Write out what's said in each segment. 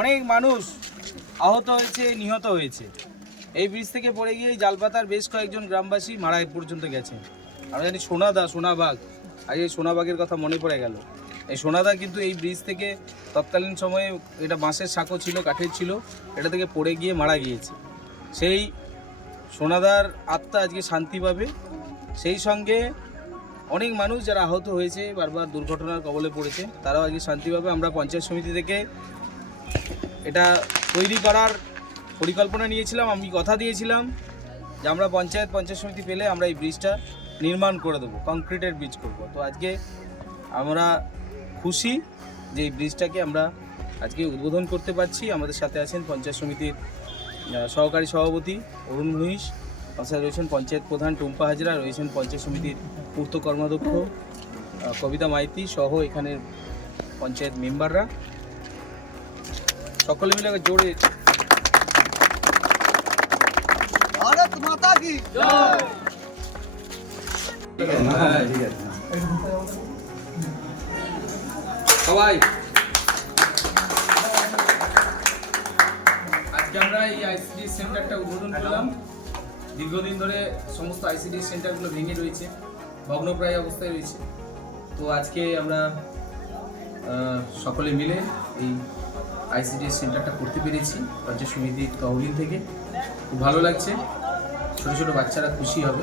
অনেক মানুষ আহত হয়েছে, নিহত হয়েছে। এই ব্রিজ থেকে পড়ে গিয়ে জালপাতার বেশ কয়েকজন গ্রামবাসী মারা পর্যন্ত গেছে আমরা জানি সোনাদা, সোনাবাগ। আজ এই সোনাবাগের কথা মনে পড়ে গেল। এই সোনাদা কিন্তু এই ব্রিজ থেকে তৎকালীন সময়ে এটা বাঁশের সাঁকো ছিল, কাঠের ছিল, এটা থেকে পড়ে গিয়ে মারা গিয়েছে। সেই সোনাদার আত্মা আজকে শান্তি পাবে। সেই সঙ্গে অনেক মানুষ যারা আহত হয়েছে, বারবার দুর্ঘটনার কবলে পড়েছে, তারাও আজকে শান্তি পাবে। আমরা পঞ্চায়েত সমিতি থেকে এটা তৈরি করার পরিকল্পনা নিয়েছিলাম, আমি কথা দিয়েছিলাম যে আমরা পঞ্চায়েত পঞ্চায়েত সমিতি পেলে আমরা এই ব্রিজটা নির্মাণ করে দেবো, কংক্রিটের ব্রিজ করব। তো আজকে আমরা খুশি যে এই ব্রিজটাকে আমরা আজকে উদ্বোধন করতে পারছি। আমাদের সাথে আছেন পঞ্চায়েত সমিতির সহকারী সভাপতি অরুণ মহিষ, তাছাড়া রয়েছেন পঞ্চায়েত প্রধান টুম্পা হাজরা, রয়েছেন পঞ্চায়েত সমিতির পূর্ত কর্মাধ্যক্ষ কবিতা মাইতি সহ এখানের পঞ্চায়েত মেম্বাররা। সকলে মিলে জোরে। ভারত মাতা কি? সবাই। আজকে আমরা এই আইসিডি সেন্টারটা উদ্বোধন করলাম। দীর্ঘদিন ধরে সমস্ত আইসিডি সেন্টারগুলো ভেঙে রয়েছে ভগ্নপ্রায় অবস্থায় রয়েছে। তো আজকে আমরা সকলে মিলে এই আইসিডি সেন্টারটা করতে পেরেছি পঞ্চায়েত সমিতির তহবিল থেকে। খুব ভালো লাগছে। ছোটো ছোটো বাচ্চারা খুশি হবে।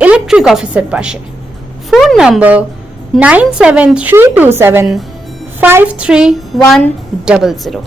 ইলেকট্রিক অফিসের পাশে phone number nine seven three two seven five three one double zero